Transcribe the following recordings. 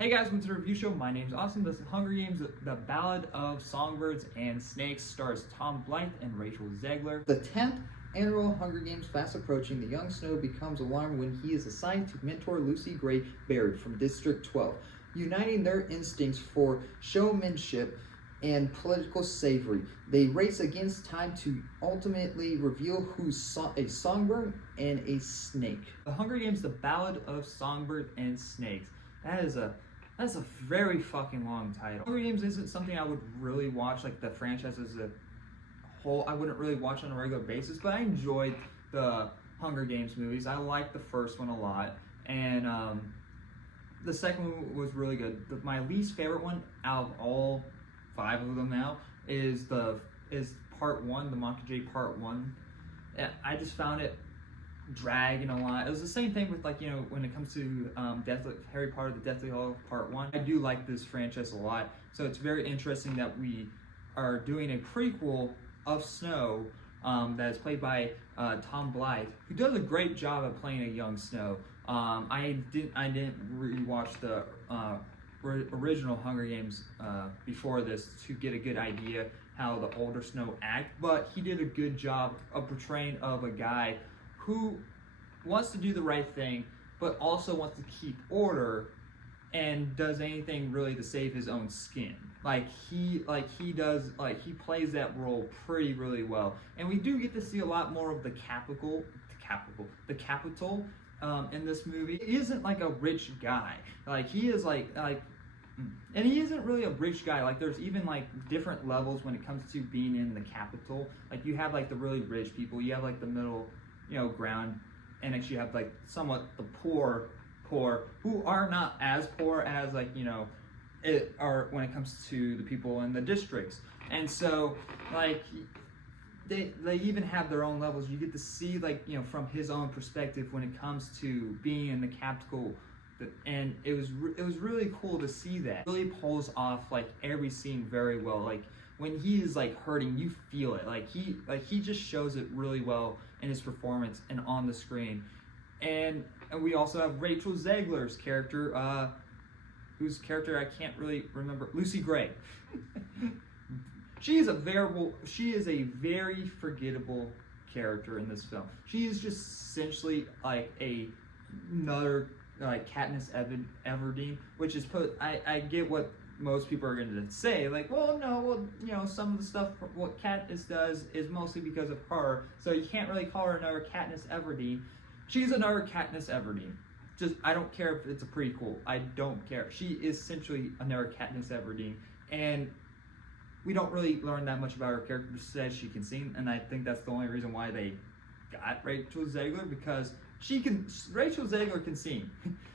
Hey guys, welcome to the review show. My name is Austin. This is Hunger Games, The Ballad of Songbirds and Snakes, stars Tom Blythe and Rachel Zegler. The 10th annual Hunger Games fast approaching. The young Snow becomes alarmed when he is assigned to mentor Lucy Gray Baird from District 12. Uniting their instincts for showmanship and political savory, they race against time to ultimately reveal who's a songbird and a snake. The Hunger Games, The Ballad of Songbirds and Snakes. That's a very fucking long title. Hunger Games isn't something I would really watch, like the franchise as a whole. I wouldn't really watch on a regular basis, but I enjoyed the Hunger Games movies. I liked the first one a lot, and the second one was really good. My least favorite one out of all 5 of them now is part 1, the Mockingjay Part 1. I just found it dragging a lot. It was the same thing with, like, you know, when it comes to Harry Potter, the Deathly Hallows Part 1. I do like this franchise a lot, so it's very interesting that we are doing a prequel of Snow that is played by Tom Blythe, who does a great job at playing a young Snow. I didn't rewatch the original Hunger Games before this to get a good idea how the older Snow act, but he did a good job of portraying of a guy who wants to do the right thing, but also wants to keep order and does anything really to save his own skin. He plays that role really well. And we do get to see a lot more of the capital in this movie. He isn't like a rich guy. He is and he isn't really a rich guy. There's even different levels when it comes to being in the capital. You have the really rich people, you have the middle, ground, and actually you have somewhat the poor who are not as poor as it are when it comes to the people in the districts. And so they even have their own levels. You get to see from his own perspective when it comes to being in the capital, and it was really cool to see that. It really pulls off every scene very well. When he is hurting, you feel it. He just shows it really well in his performance and on the screen. And we also have Rachel Zegler's character, whose character I can't really remember, Lucy Gray. She is a very forgettable character in this film. She is just essentially another Katniss Everdeen, which is I get what most people are going to say, some of the stuff what Katniss does is mostly because of her, so you can't really call her another Katniss Everdeen. She's another Katniss Everdeen. I don't care if it's a prequel. I don't care. She is essentially another Katniss Everdeen, and we don't really learn that much about her character. Says she can sing, and I think that's the only reason why they got Rachel Zegler, because Rachel Zegler can sing.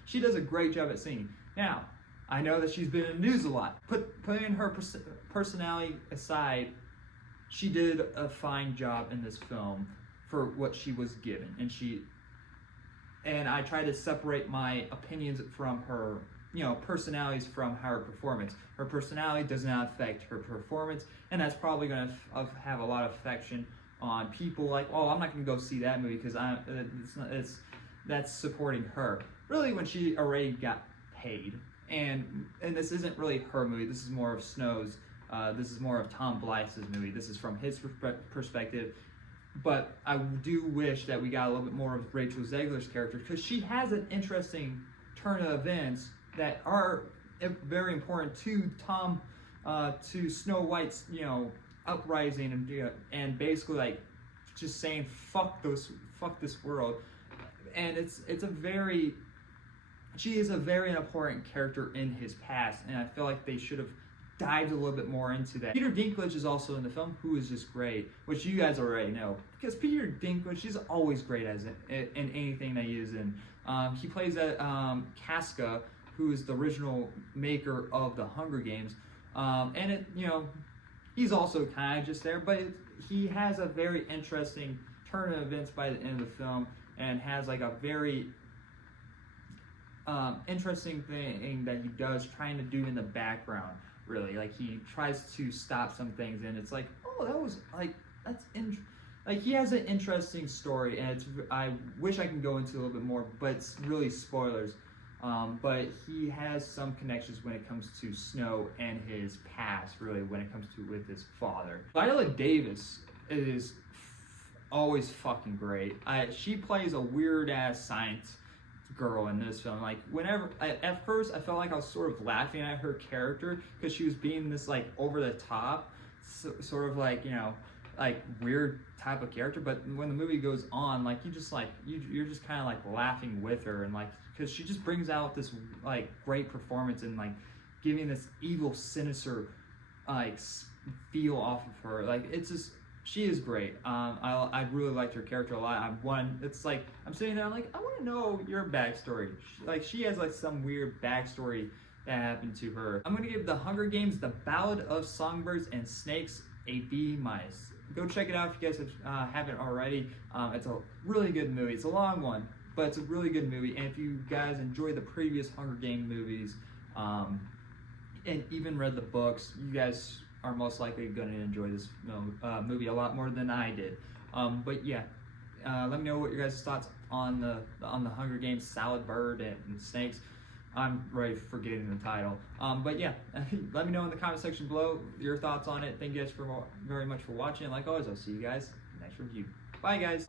She does a great job at singing. Now, I know that she's been in the news a lot. Putting her personality aside, she did a fine job in this film for what she was given, and I try to separate my opinions from her, personalities from her performance. Her personality does not affect her performance, and that's probably going to have a lot of affection on people I'm not going to go see that movie because that's supporting her. Really, when she already got paid. And this isn't really her movie. This is more of Snow's. This is more of Tom Blythe's movie. This is from his perspective. But I do wish that we got a little bit more of Rachel Zegler's character, because she has an interesting turn of events that are very important to to Snow White's uprising and basically just saying fuck this world. And she is a very important character in his past, and I feel like they should have dived a little bit more into that. Peter Dinklage is also in the film, who is just great, which you guys already know, because Peter Dinklage, he's always great in anything that he is in. He plays Casca, who is the original maker of the Hunger Games, and he's also kind of just there, but he has a very interesting turn of events by the end of the film, and has a very interesting thing that he does trying to do in the background. Really, he tries to stop some things, and it's he has an interesting story, and I wish I can go into a little bit more, but it's really spoilers. but he has some connections when it comes to Snow and his past, really, when it comes to with his father. Viola Davis is always fucking great. She plays a weird ass science girl in this film. Like whenever at first I felt like I was sort of laughing at her character because she was being this like over the top sort of like, you know, like weird type of character, but when the movie goes on, like you just like you're just kind of like laughing with her, and like because she just brings out this like great performance and like giving this evil sinister like feel off of her. Like it's just, she is great. I really liked her character a lot. It's like I'm sitting there, I'm like, I want to know your backstory. She has like some weird backstory that happened to her. I'm gonna give The Hunger Games: The Ballad of Songbirds and Snakes a B-. Go check it out if you guys haven't already. It's a really good movie. It's a long one, but it's a really good movie. And if you guys enjoy the previous Hunger Game movies, and even read the books, you guys are most likely going to enjoy this movie a lot more than I did. But yeah, let me know what your guys' thoughts on the Hunger Games: Salad Bird and Snakes. I'm already forgetting the title. But yeah, let me know in the comment section below your thoughts on it. Thank you guys very much for watching. Like always, I'll see you guys in the next review. Bye, guys.